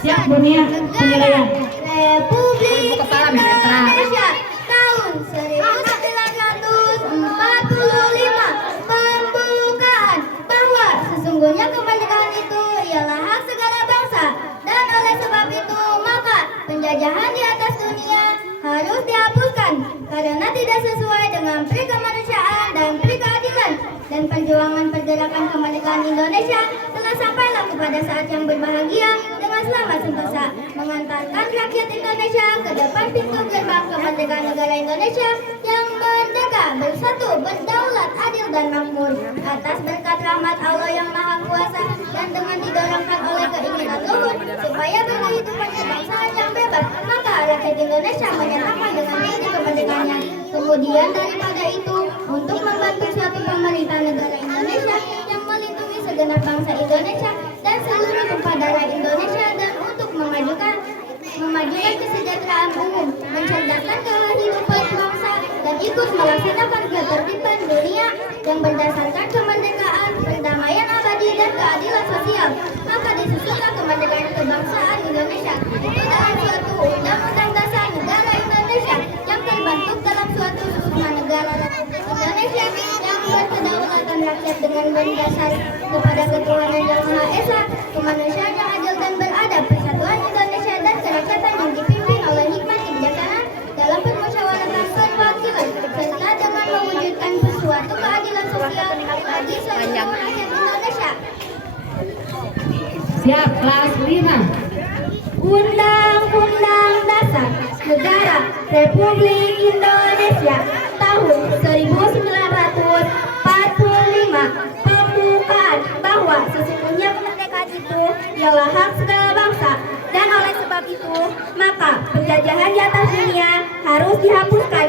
Siap Bunia, penilaian. Republik Indonesia tahun 1945. Pembukaan bahwa sesungguhnya kemerdekaan itu ialah hak segala bangsa, dan oleh sebab itu maka penjajahan di atas dunia harus dihapuskan karena tidak sesuai dengan pri kemanusiaan dan pri keadilan. Dan perjuangan pergerakan kemerdekaan Indonesia telah sampailah kepada saat yang berbahagia dengan selamat sentosa, mengantarkan rakyat Indonesia ke depan pintu gerbang kemerdekaan negara Indonesia yang merdeka, bersatu, berdaulat, adil dan makmur atas berkat rahmat Allah yang Maha Kuasa, dan dengan didorongkan oleh keinginan luhur supaya berkehidupan kebangsaan yang bebas, maka rakyat Indonesia menyatakan dengan diri kemerdekaannya. Kemudian daripada itu, untuk membantu suatu pemerintah negara Indonesia yang melindungi segenap bangsa Indonesia dan seluruh tumpah darah Indonesia, dan untuk memajukan kesejahteraan umum, mencerdaskan kehidupan bangsa, dan ikut melaksanakan ketertiban dunia yang berdasarkan kemerdekaan, perdamaian abadi, dan keadilan sosial, maka disusunlah kemerdekaan kebangsaan Indonesia itu dalam suatu undang-undang dasar negara Indonesia yang terbentuk dalam suatu susunan negara Republik Indonesia yang berkedaulatan rakyat dengan berdasar kepada ketuhanan yang Maha Esa, kemanusiaan yang adil dan beradab, persatuan Indonesia dan kerakyatan yang dipimpin oleh hikmat kebijaksanaan dalam permusyawaratan perwakilan, serta dengan mewujudkan suatu keadilan sosial bagi seluruh rakyat Indonesia. Siap kelas 5. Undang-Undang Dasar Negara Republik Indonesia tahun 1945. Pembukaan bahwa sesungguhnya kemerdekaan itu ialah hak segala bangsa, dan oleh sebab itu maka penjajahan di atas dunia harus dihapuskan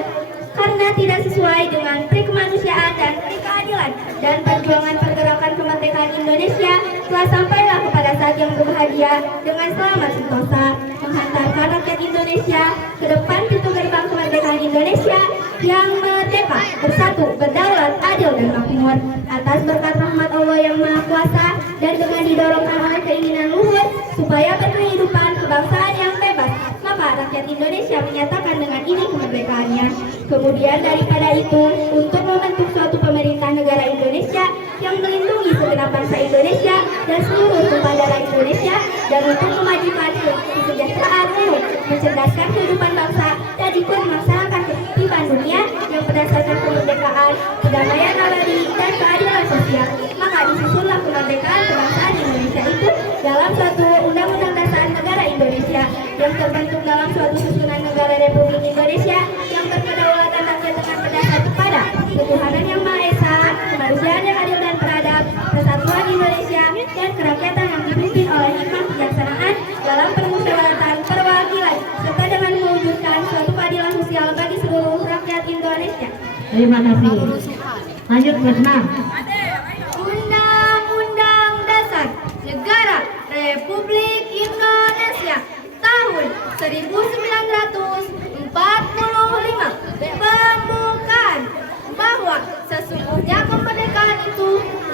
karena tidak sesuai dengan pri kemanusiaan dan pri keadilan. Dan perjuangan pergerakan kemerdekaan Indonesia telah sampailah kepada saat yang berbahagia dengan selamat sentosa, menghantarkan rakyat Indonesia ke depan pintu gerbang kemerdekaan Indonesia yang merdeka, bersatu, berdaulat, adil dan makmur atas berkat rahmat Allah yang Maha Kuasa, dan dengan didorongkan oleh keinginan luhur supaya berkehidupan kebangsaan yang bebas, maka rakyat Indonesia menyatakan dengan ini kemerdekaannya. Kemudian daripada itu, untuk membentuk suatu pemerintah negara Indonesia yang melindungi segenap bangsa Indonesia dan seluruh tumpah darah Indonesia, dan untuk memajukan kesejahteraan umum, mencerdaskan kehidupan bangsa, dan ikut melaksanakan ketertiban dunia yang berdasarkan kemerdekaan, perdamaian abadi, dan keadilan sosial, maka disusunlah kemerdekaan kebangsaan Indonesia itu dalam suatu undang-undang dasar negara Indonesia yang terbentuk dalam suatu susunan negara Republik Indonesia yang berkedaulatan rakyat dengan berdasar kepada ketuhanan yang Maha Esa, kemanusiaan yang adil dan beradab, persatuan Indonesia, dan kerakyatan yang dipimpin oleh hikmat kebijaksanaan dalam permusyawaratan perwakilan, serta dengan mewujudkan suatu keadilan sosial bagi seluruh rakyat Indonesia. Terima kasih. Lanjut kelas 6. Undang-Undang Dasar Negara Republik Indonesia tahun 1945. Pembukaan bahwa sesungguhnya kemerdekaan itu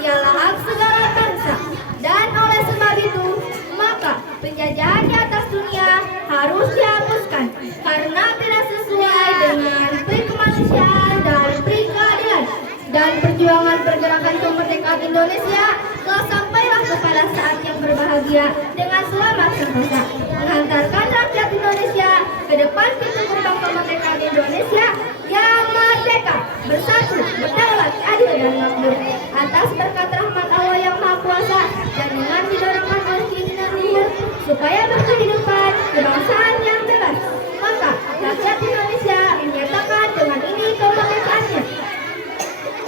ialah hak segala bangsa, dan oleh sebab itu maka penjajahan di atas dunia harus dihapuskan karena tidak sesuai dengan pri kemanusiaan dan pri keadilan. Dan perjuangan pergerakan kemerdekaan Indonesia telah sampailah kepada saat yang berbahagia dengan selamat sentosa, menghantarkan rakyat Indonesia ke depan pintu gerbang kemerdekaan Indonesia yang merdeka, bersatu, berdaulat, adil dan makmur atas berkat rahmat Allah yang Maha Kuasa, dan dengan didorongkan oleh keinginan luhur supaya berkehidupan kebangsaan yang bebas, maka rakyat Indonesia menyatakan dengan ini kemerdekaannya.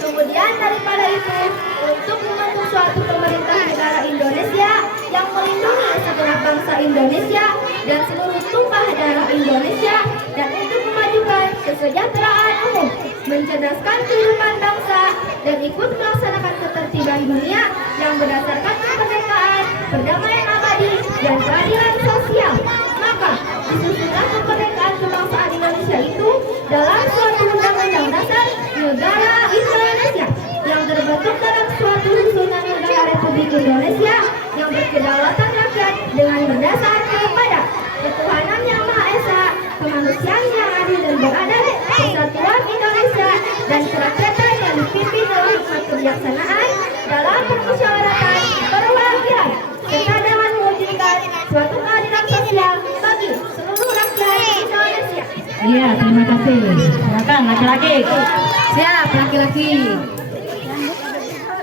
Kemudian daripada itu, untuk membentuk suatu pemerintah negara Indonesia yang melindungi segenap bangsa Indonesia dan seluruh tumpah darah Indonesia, dan untuk memajukan kesejahteraan umum, mencerdaskan kehidupan bangsa, dan ikut melaksanakan ketertiban dunia yang berdasarkan kemerdekaan, perdamaian abadi, dan keadilan sosial, maka disusunlah kemerdekaan kebangsaan Indonesia itu dalam suatu undang-undang dasar negara Indonesia yang terbentuk dalam suatu susunan negara Republik Indonesia yang berkedaulatan rakyat dengan berdasar yang adil dan beradab, persatuan Indonesia, dan kerakyatan yang dipimpin oleh hikmat kebijaksanaan dalam permusyawaratan perwakilan, serta dengan mewujudkan suatu keadilan sosial bagi seluruh rakyat Indonesia. Iya, terima kasih. Silakan laki-laki. Siap, laki-laki.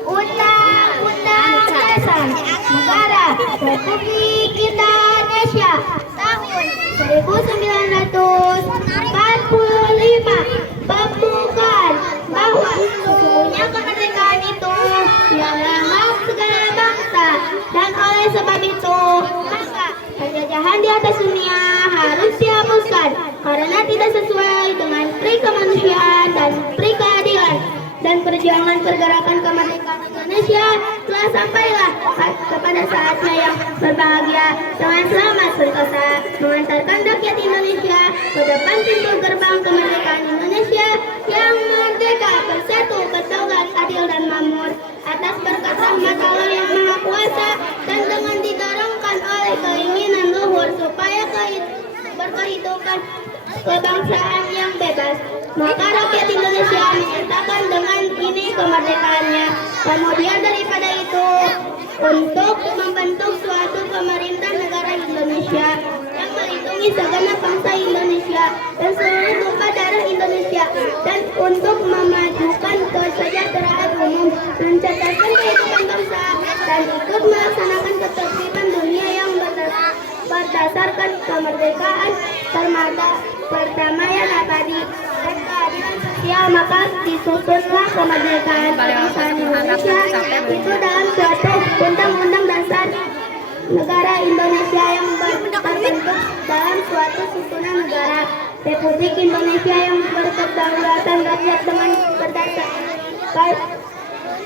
Undang-Undang Dasar Negara Republik Indonesia tahun 1945 pembukaan bahwa sesungguhnya kemerdekaan itu ialah hak segala bangsa, dan oleh sebab itu maka penjajahan di atas dunia harus dihapuskan karena tidak sesuai dengan pri kemanusiaan dan pri keadilan. Dan perjuangan pergerakan kemerdekaan Indonesia telah sampailah kepada saatnya yang berbahagia dengan selamat sentosa mengantarkan rakyat Indonesia ke depan pintu gerbang kemerdekaan Indonesia yang merdeka, bersatu, berdaulat, adil dan makmur atas berkat rahmat Allah yang Maha Kuasa, dan dengan didorongkan oleh keinginan luhur supaya berkehidupan kebangsaan yang bebas, maka rakyat Indonesia menyatakan dengan ini kemerdekaannya. Kemudian daripada itu, untuk membentuk suatu pemerintah negara Indonesia yang melindungi segenap bangsa Indonesia dan seluruh tumpah darah Indonesia, dan untuk memajukan kesejahteraan umum, mencerdaskan kehidupan bangsa, dan ikut melaksanakan ketertiban dunia yang berdasarkan kemerdekaan, perdamaian abadi, dan keadilan sosial. Maka disusunlah kemerdekaan kebangsaan Indonesia itu dalam suatu undang-undang dasar negara Indonesia yang terbentuk dalam suatu susunan negara Republik Indonesia yang berkedaulatan rakyat dengan berdasarkan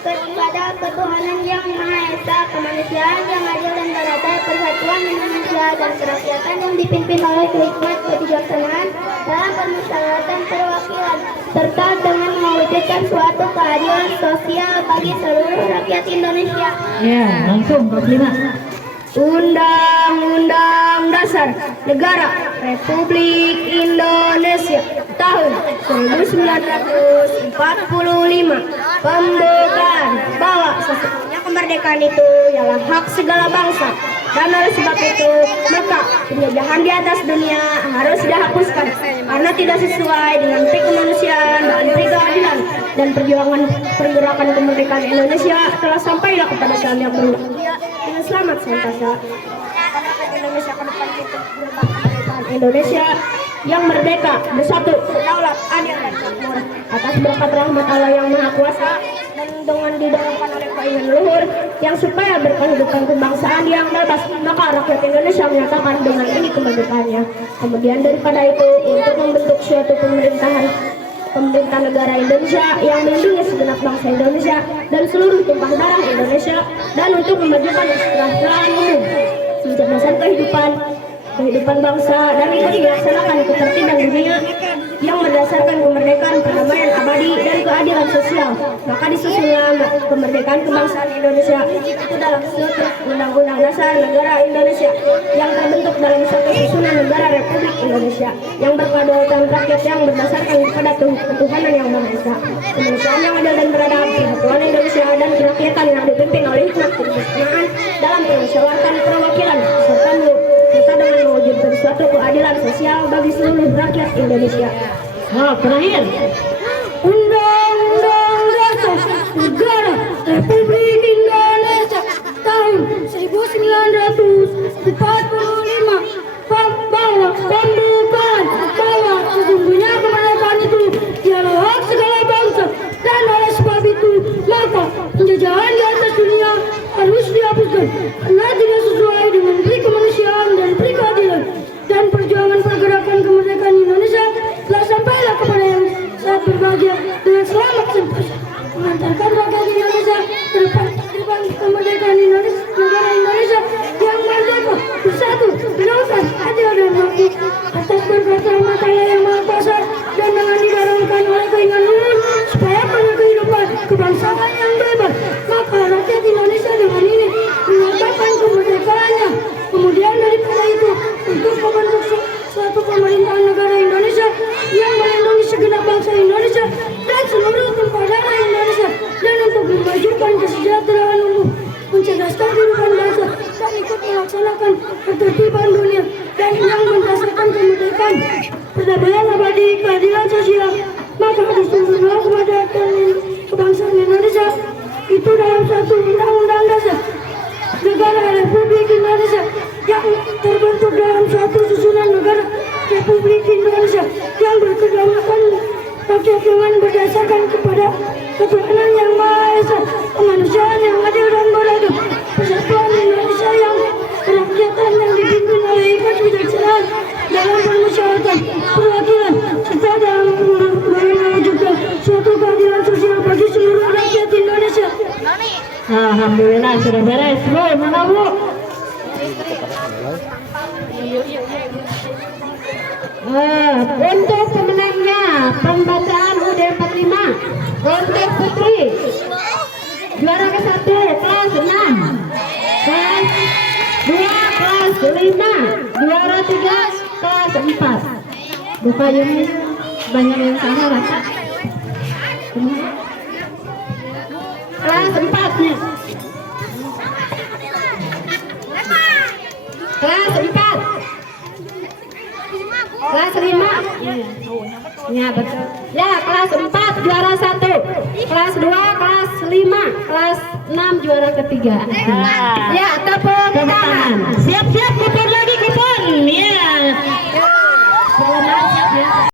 kepada ketuhanan yang Maha Esa, kemanusiaan yang adil dan beradab, persatuan Indonesia, dan kerakyatan yang dipimpin oleh hikmat kebijaksanaan dalam permusyawaratan perwakilan, serta dengan mewujudkan suatu keadilan sosial bagi seluruh rakyat Indonesia. Ya, langsung 25. Undang-Undang Dasar Negara Republik Indonesia tahun 1945 pembukaan bahwa sesungguhnya kemerdekaan itu ialah hak segala bangsa, dan oleh sebab itu maka penjajahan di atas dunia harus dihapuskan karena tidak sesuai dengan pri kemanusiaan dan pri keadilan. Dan perjuangan pergerakan kemerdekaan Indonesia telah sampailah kepada saat yang berbahagia dengan selamat sentosa. Indonesia ke depan kita berbangsa kemerdekaan Indonesia yang merdeka, bersatu, berdaulat, adil dan makmur atas berkat rahmat Allah yang Maha Kuasa, dan dengan didorongkan oleh keinginan luhur yang supaya berkehidupan kebangsaan yang bebas, maka rakyat Indonesia menyatakan dengan ini kemerdekaannya. Kemudian daripada itu, untuk membentuk suatu pemerintah negara Indonesia yang melindungi segenap bangsa Indonesia dan seluruh tumpah darah Indonesia, dan untuk memajukan kesejahteraan umum, mencerdaskan kehidupan bangsa, dan ikut dilaksanakan ketertiban dunia yang berdasarkan kemerdekaan, perdamaian abadi, dan keadilan sosial. Maka disusunlah kemerdekaan kebangsaan Indonesia itu dalam suatu undang-undang dasar negara Indonesia yang terbentuk dalam suatu susunan negara Republik Indonesia yang berkedaulatan rakyat yang berdasarkan kepada ketuhanan yang Maha Esa, kemanusiaan yang adil dan beradab, persatuan Indonesia, dan kerakyatan yang dipimpin oleh hikmat kebijaksanaan dalam permusyawaratan perwakilan, serta dengan mewujudkan suatu keadilan sosial bagi seluruh rakyat Indonesia. Oh, terakhir. Undang-Undang Dasar Negara Republik Indonesia tahun 1945 bahwa pembukaan bahwa sesungguhnya kemerdekaan itu ialah hak segala bangsa, dan oleh sebab itu maka penjajahan di atas dunia harus dihapuskan karena tidak sesuai dengan pri kemanusiaan dan pri keadilan. Dan perjuangan pergerakan kemerdekaan Indonesia telah sampailah kepada yang saat berbahagia dengan selamat sentosa mengantarkan rakyat Indonesia ke depan kemerdekaan Indonesia, negara Indonesia yang merdeka, bersatu, berdaulat, adil dan makmur atas berkat rahmat Allah yang Maha Kuasa, dan dengan didorongkan oleh keinginan luhur supaya pada kehidupan kebangsaan yang bebas, maka rakyat Indonesia dengan ini menyatakan kemerdekaannya. Kemudian daripada itu, untuk membentuk suatu pemerintahan negara Indonesia ketertiban dunia dan yang mendasarkan kemerdekaan, perdamaian abadi, keadilan sosial, maka disusunlah kepada kebangsaan Indonesia itu dalam satu undang-undang dasar negara Republik Indonesia yang terbentuk dalam suatu susunan negara Republik Indonesia yang berkedaulatan rakyat dengan berdasarkan kepada ketuhanan yang Maha Esa, kemanusiaan yang adil dan beradab, persatuan Indonesia yang kerakyatan yang dipimpin oleh hikmat kebijaksanaan dalam permusyawaratan perwakilan serta dalam mewujudkan suatu keadilan sosial bagi seluruh rakyat Indonesia. Alhamdulillah sudah beres. Bu, mana Bu? Untuk pemenangnya pembacaan UD 45 untuk Putri juara ke-1 kelas 6, kelas 2 kelas 5, juara 3 kelas 4. Buka Yumi banyak yang salah rasa. Kelas 4 nya. Kelas 4. Kelas 5. Ya betul. Ya, kelas 4 juara 1. Kelas 2 kelas 5, kelas 6 juara ketiga. Ya, tepuk tangan. Siap-siap.